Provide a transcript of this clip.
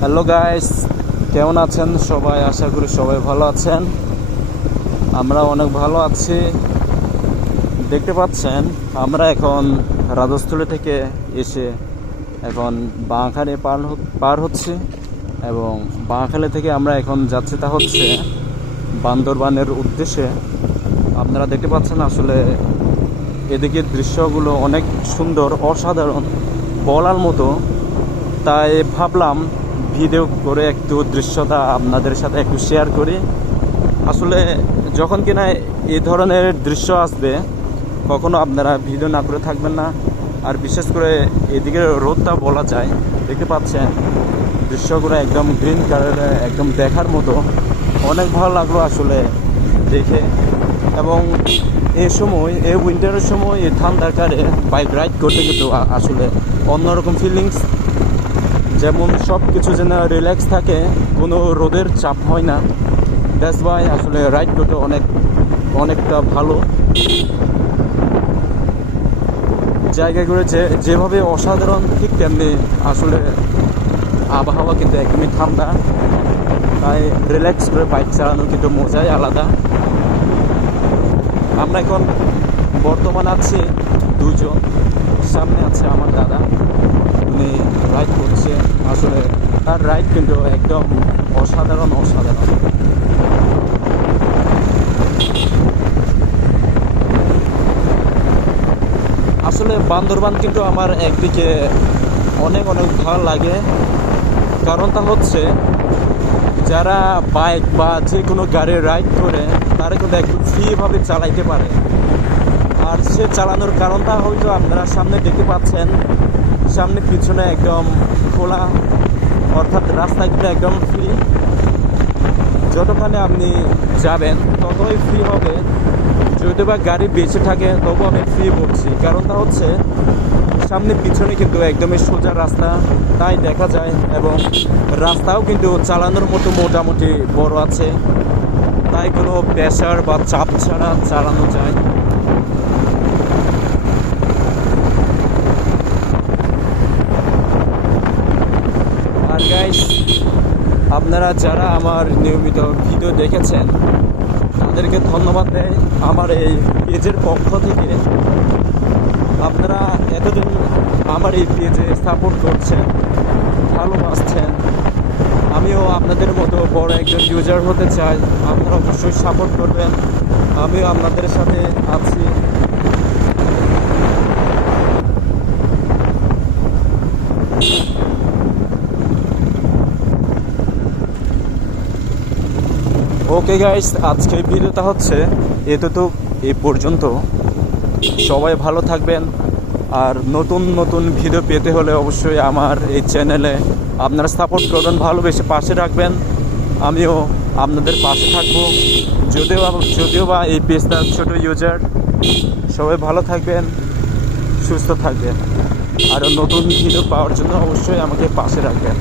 Hello guys, কেমন আছেন সবাই? আশা করি সবাই ভালো আছেন। আমরা অনেক ভালো আছি। দেখতে পাচ্ছেন, আমরা এখন রাজস্থলী থেকে এসে এখন বাঁখালে পার পার হচ্ছি এবং বাঁখালে থেকে আমরা এখন যাচ্ছি তা হচ্ছে বান্দরবানের উদ্দেশ্যে। আপনারা দেখতে পাচ্ছেন আসলে এদিকে দৃশ্যগুলো অনেক সুন্দর, অসাধারণ বলার মতো। তাই ভাবলাম ভিডিও করে একটু দৃশ্যটা আপনাদের সাথে একটু শেয়ার করি। আসলে যখন কিনা এই ধরনের দৃশ্য আসবে, কখনো আপনারা ভিডিও না করে থাকবেন না। আর বিশেষ করে এদিকে রোদটা বলা যায়, দেখতে পাচ্ছেন দৃশ্যগুলো একদম গ্রিন কালারে একদম দেখার মতো। অনেক ভালো লাগল আসলে দেখে। এবং এ সময় এই উইন্টারের সময় এই ঠান্ডার কারে বাইক রাইড করতে কিন্তু আসলে অন্যরকম ফিলিংস যেমন সব কিছু যেন রিল্যাক্স থাকে, কোনো রোদের চাপ হয় না। দ্যাটস ওয়াই আসলে রাইড করতে অনেক, অনেকটা ভালো। জায়গাগুলো যে, যেভাবে অসাধারণ, ঠিক তেমনি আসলে আবহাওয়া কিন্তু একদমই ঠান্ডা। তাই রিল্যাক্স করে বাইক চালানো কিন্তু মজাই আলাদা। আমরা এখন বর্তমান আছি দুজন। সামনে আছে আমার দাদা। উনি রাইড করছে। আসলে তার রাইড কিন্তু একদম অসাধারণ অসাধারণ। আসলে বান্দরবান কিন্তু আমার একদিকে অনেক অনেক ভালো লাগে। কারণটা হচ্ছে যারা বাইক বা যে কোনো গাড়ি রাইড করে, তারা কিন্তু একদম ফ্রিভাবে চালাইতে পারে। আর সে চালানোর কারণটা হয়তো আপনারা সামনে দেখতে পাচ্ছেন। সামনে পিছনে একদম খোলা, অর্থাৎ রাস্তা কিন্তু একদম ফ্রি যতখানে আপনি যাবেন, ততই ফ্রি হবে। যদি বা গাড়ি বেঁচে থাকে, তবু আমি ফ্রি বলছি। কারণটা হচ্ছে, সামনে পিছনে কিন্তু একদমই সোজা রাস্তা। তাই দেখা যায়, এবং রাস্তাও কিন্তু চালানোর মতো মোটামুটি বড় আছে। তাই কোনো প্রেশার বা চাপ ছাড়া চালানো যায় আর গাইস আপনারা যারা আমার নিয়মিত ভিডিও দেখেছেন, তাদেরকে ধন্যবাদ দেয় আমার এই পেজের পক্ষ থেকে। আপনারা এতদিন আমার এই পেজে সাপোর্ট করছেন, ভালোবাসছেন। আমিও আপনাদের মতো বড় একজন ইউজার হতে চাই, আপনারা অবশ্যই সাপোর্ট করবেন। আমিও আপনাদের সাথে আছি। ওকে গাইস আজকের ভিডিওটা হচ্ছে তো এই পর্যন্ত। সবাই ভালো থাকবেন। আর নতুন নতুন ভিডিও পেতে হলে অবশ্যই আমার এই চ্যানেলে আপনারা সাপোর্ট করবেন, ভালোবেসে পাশে রাখবেন। আমিও আপনাদের পাশে থাকব। যদিও যদিও বা এই পেজটা ছোট ইউজার সবাই ভালো থাকবেন, সুস্থ থাকবেন। আরও নতুন ভিডিও পাওয়ার জন্য অবশ্যই আমাকে পাশে রাখবেন।